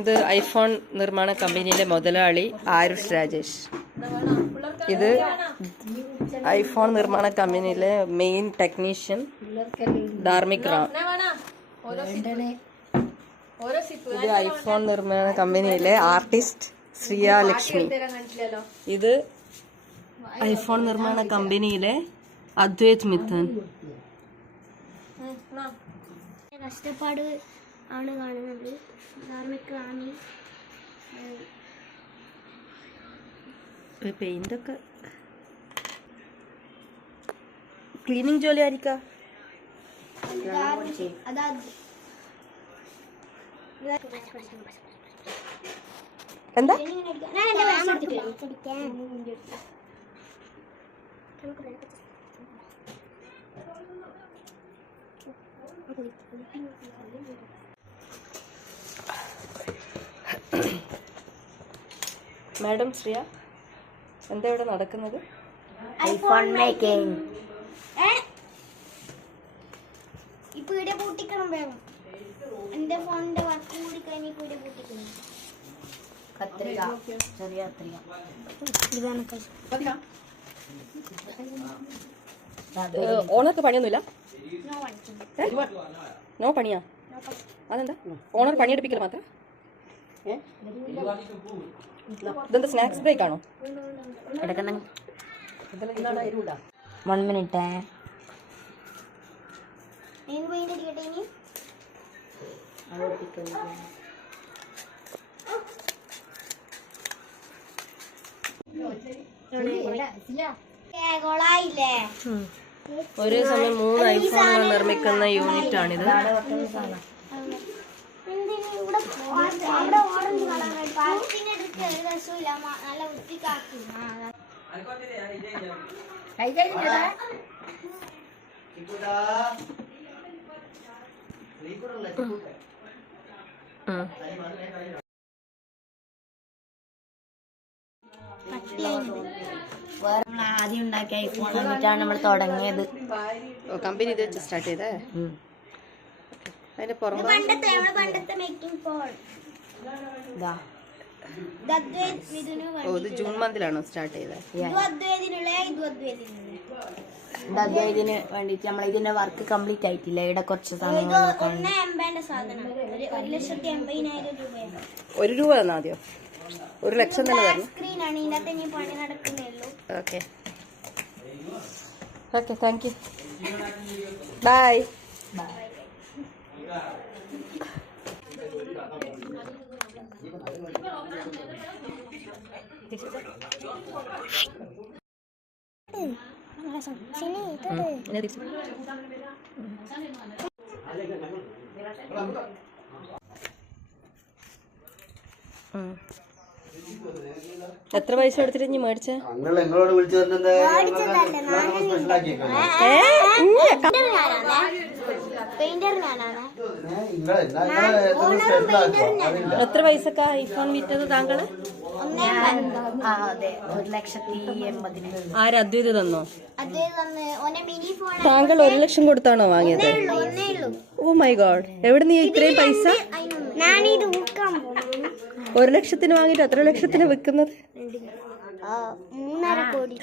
ഇത് ഐഫോൺ നിർമ്മാണ കമ്പനിയിലെ മുതലാളി ആരുഷ് രാജേഷ്. ഇത് ഐഫോൺ നിർമ്മാണ കമ്പനിയിലെ മെയിൻ ടെക്നീഷ്യൻ ധാർമിക് റാം. ഇത് ഐഫോൺ നിർമ്മാണ കമ്പനിയിലെ ആർട്ടിസ്റ്റ് ശ്രിയ ലക്ഷ്മി. ഇത് ഐഫോൺ നിർമ്മാണ കമ്പനിയിലെ അദ്വൈത് മിഥുൻ. കഷ്ടപ്പാട് ആണ് കാണുന്നത്. ധാർമിക് റാമി പെയിന്റൊക്കെ ക്ലീനിങ് ജോലി ആയിരിക്കാം. എന്താ മാഡം ശ്രിയ, എന്താ ഇവിടെ നടക്കുന്നത്? IPhone making. ഇപ്പൊ ഇവിടെ പൂട്ടിക്കണം വേഗം. എന്റെ ഫോണിന്റെ വർക്ക് കൂടി കഴിഞ്ഞ് ഇവിടെ പൂട്ടിക്കണം. കത്രിക, ചെറിയ കത്രിക. ഓണർക്ക് പണിയൊന്നുമില്ല? നോ പണിയാ? അതെന്താ ഓണർ പണിയെടുപ്പിക്കൽ മാത്രം? ഇതെന്താ സ്നാക്സ് ബ്രേക്ക് ആണോ? 1 minute. ഒരേ സമയം 3 ഐഫോണുകൾ നിർമ്മിക്കുന്ന യൂണിറ്റ് ആണിത്. ആദ്യം ഉണ്ടാക്കിയ ഐഫോൺ വന്നിട്ടാണ് നമ്മൾ തുടങ്ങിയത്. കമ്പനി ഇത് വെച്ച് സ്റ്റാർട്ട് ചെയ്തേ. അതിന്റെ പുറമെ ഇത് ജൂൺ മന്തിലാണോ സ്റ്റാർട്ട് ചെയ്തത്? അദ്വൈതിന് വേണ്ടിട്ട് നമ്മൾ ഇതിന്റെ വർക്ക് കംപ്ലീറ്റ് ആയിട്ടില്ല. ഇവിടെ കുറച്ച് സാധനങ്ങൾ 1,80,000 1 രൂപ തന്നാ മതിയോ? 1 ലക്ഷം തന്നെ തരണം. Okay okay, thank you, bye. എത്ര പൈസ കൊടുത്തിട്ട് നീ മേടിച്ച? എത്ര പൈസക്കാ ഐഫോൺ വിറ്റത് താങ്കള്? 1,80,000. ആര് അദ്വൈത് തന്നോ? താങ്കൾ 1 ലക്ഷം കൊടുത്താണോ വാങ്ങിയത്? ഓ മൈ ഗോഡ്, എവിടെ നീ ഇത്രയും പൈസ? 1 ലക്ഷത്തിന് വാങ്ങിട്ട് എത്ര ലക്ഷത്തിന് വിൽക്കുന്നത്? 3.5 കോടി.